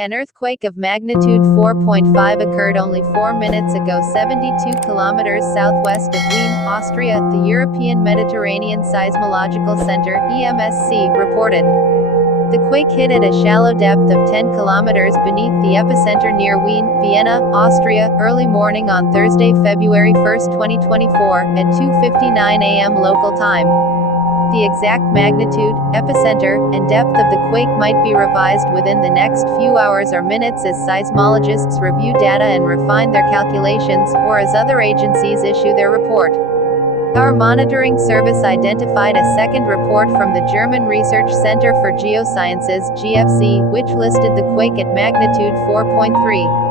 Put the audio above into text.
An earthquake of magnitude 4.5 occurred only 4 minutes ago 72 kilometers southwest of Wien, Austria, the European Mediterranean Seismological Center, EMSC, reported. The quake hit at a shallow depth of 10 kilometers beneath the epicenter near Wien, Vienna, Austria, early morning on Thursday, February 1, 2024, at 2:59 a.m. local time. The exact magnitude, epicenter, and depth of the quake might be revised within the next few hours or minutes as seismologists review data and refine their calculations, or as other agencies issue their report. Our monitoring service identified a second report from the German Research Center for Geosciences (GFC), which listed the quake at magnitude 4.3.